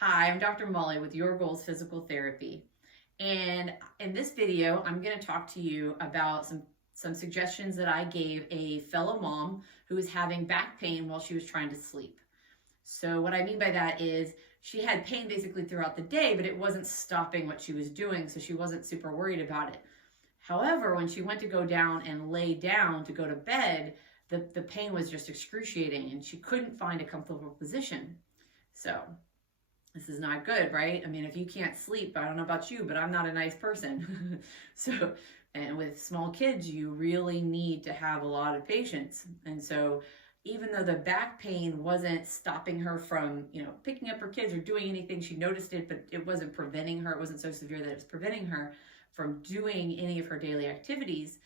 Hi, I'm Dr. Molly with Your Goals Physical Therapy. And in this video, I'm going to talk to you about some suggestions that I gave a fellow mom who was having back pain while she was trying to sleep. So what I mean by that is she had pain basically throughout the day, but it wasn't stopping what she was doing, so she wasn't super worried about it. However, when she went to go down and lay down to go to bed, the pain was just excruciating and she couldn't find a comfortable position. So this is not good, right? I mean, if you can't sleep, I don't know about you, but I'm not a nice person. So, and with small kids, you really need to have a lot of patience. And so even though the back pain wasn't stopping her from, picking up her kids or doing anything, she noticed it, but it wasn't preventing her. It wasn't so severe that it was preventing her from doing any of her daily activities.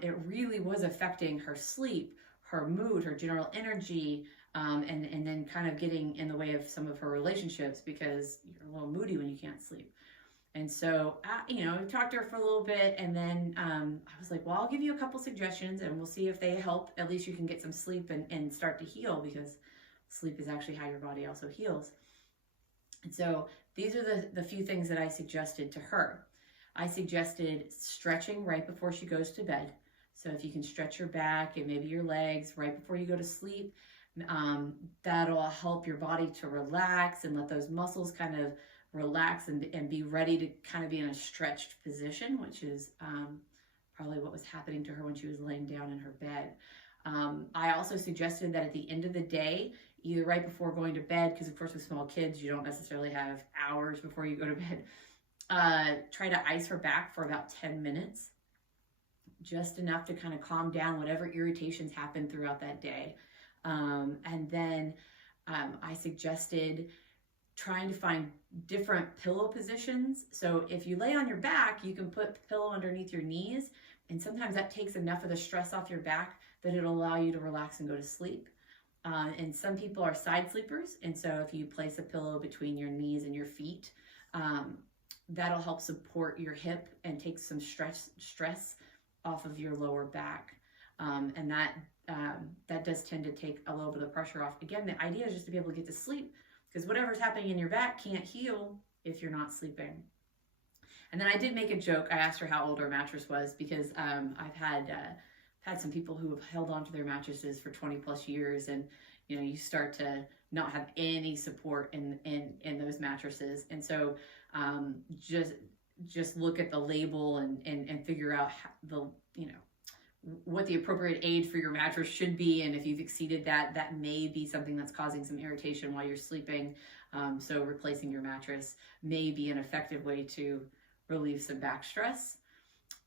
It really was affecting her sleep, her mood, her general energy, and then kind of getting in the way of some of her relationships because you're a little moody when you can't sleep. And so, I talked to her for a little bit, and then I was like, well, I'll give you a couple suggestions and we'll see if they help. At least you can get some sleep and start to heal, because sleep is actually how your body also heals. And so these are the few things that I suggested to her. I suggested stretching right before she goes to bed. So if you can stretch your back and maybe your legs right before you go to sleep, that'll help your body to relax and let those muscles kind of relax and be ready to kind of be in a stretched position, which is probably what was happening to her when she was laying down in her bed. I also suggested that at the end of the day, either right before going to bed, because of course with small kids, you don't necessarily have hours before you go to bed, try to ice her back for about 10 minutes, just enough to kind of calm down whatever irritations happen throughout that day. And then I suggested trying to find different pillow positions. So if you lay on your back, you can put the pillow underneath your knees, and sometimes that takes enough of the stress off your back that it'll allow you to relax and go to sleep. And some people are side sleepers, and so if you place a pillow between your knees and your feet, that'll help support your hip and take some stress off of your lower back. And that does tend to take a little bit of pressure off. Again, the idea is just to be able to get to sleep, because whatever's happening in your back can't heal if you're not sleeping. And then I did make a joke. I asked her how old her mattress was, because I've had some people who have held on to their mattresses for 20 plus years, and you start to not have any support in those mattresses. And so just look at the label and figure out what the appropriate age for your mattress should be. And if you've exceeded that, that may be something that's causing some irritation while you're sleeping. So replacing your mattress may be an effective way to relieve some back stress.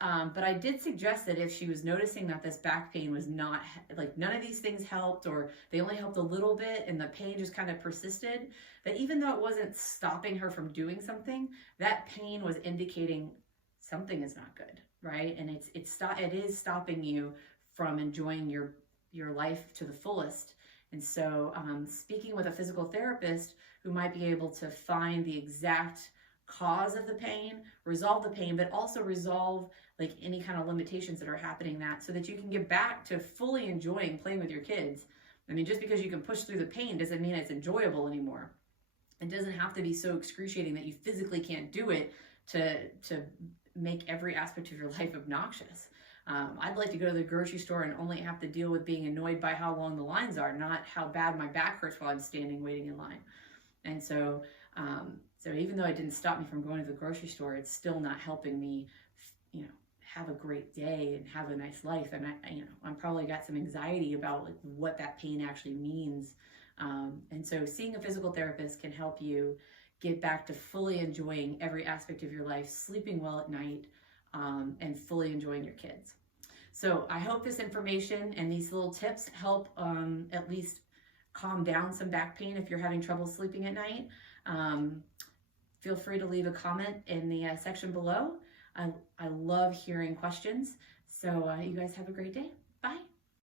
But I did suggest that if she was noticing that this back pain was not, like, none of these things helped, or they only helped a little bit and the pain just kind of persisted, that even though it wasn't stopping her from doing something, that pain was indicating something is not good, right? And it is stopping you from enjoying your life to the fullest. And so speaking with a physical therapist who might be able to find the exact cause of the pain, resolve the pain, but also resolve like any kind of limitations that are happening, so that you can get back to fully enjoying playing with your kids. I mean, just because you can push through the pain doesn't mean it's enjoyable anymore. It doesn't have to be so excruciating that you physically can't do it to make every aspect of your life obnoxious. I'd like to go to the grocery store and only have to deal with being annoyed by how long the lines are, not how bad my back hurts while I'm standing waiting in line. And so even though it didn't stop me from going to the grocery store, it's still not helping me, have a great day and have a nice life. And I'm probably got some anxiety about like what that pain actually means. And so seeing a physical therapist can help you get back to fully enjoying every aspect of your life, sleeping well at night, and fully enjoying your kids. So I hope this information and these little tips help at least calm down some back pain if you're having trouble sleeping at night. Feel free to leave a comment in the section below. I love hearing questions. So you guys have a great day.